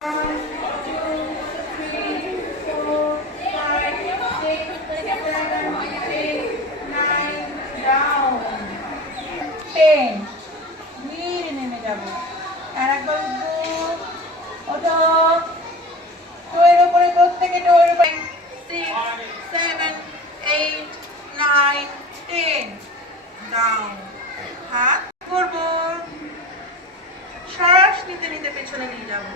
ধীরে নেমে যাবো। আর একবার উঠবো, ওঠো, টোয়ের উপরে, প্রত্যেকে টোয়ের উপরে। 6, 7, 8, 9, 10 ডাউন। হাত করবো, শ্বাস নিতে নিতে পেছনে নিয়ে যাবো,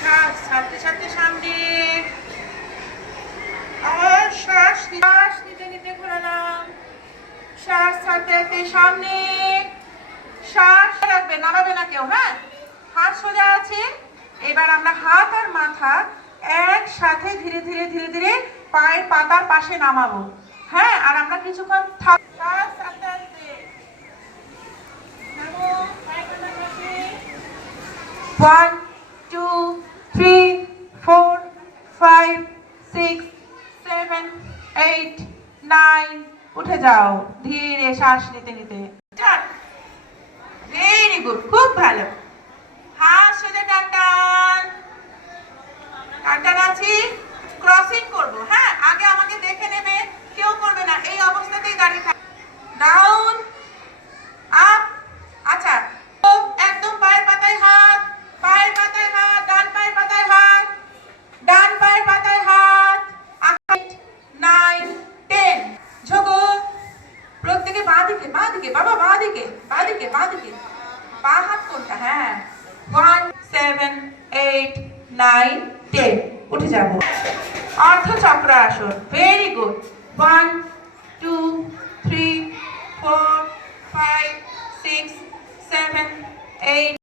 শ্বাস ছাড়তে ছাড়তে সামনে, আর শ্বাস নিতে নিতে ঘোরালাম, শ্বাস ছাড়তে ছাড়তে সামনে, শ্বাস রাখবে, নামাবে না কেউ। হ্যাঁ, হাত সোজা আছে। এবার আমরা হাত আর মাথা একসাথে ধীরে ধীরে ধীরে ধীরে পায়ের পাতার পাশে নামাবো। হ্যাঁ, আর আমরা কিছুক্ষণ শ্বাস আস্তে আস্তে নামো, পায়ের পাতার পাশে। 1, 2, 3, 4, 5, 6, 7, 8, 9 উঠে যাও ধীরে শ্বাস নিতে নিতে। ভেরি গুড, খুব ভালো। হাত সোজা, টান টান টান টান আছি। ক্রসিং করবো। হ্যাঁ, আগে আমাকে দেখে নেবে, কেউ করবে না, এই অবস্থাতেই দাঁড়িয়ে থাকবে। Down, up. আচ্ছা, একদম পায়ের পাতায় হাত, পায়ের পাতায় হাত, ডান পায়ের পাতায় হাত, ডান পায়ের পাতায় হাত। 8, 9, 10 ঝোঁকো, প্রত্যেকে বাঁ দিকে, বাঁ দিকে, বাবা বাঁ দিকে, বাঁ দিকে, বাঁ দিকে। বাঁ হাত কোনটা? হ্যাঁ, 1, 7, 8, 9, 10 উঠে যাব। অর্ধ চক্র আসন। Very good. 1, 2, 3, 4, 5, 6, 7, 8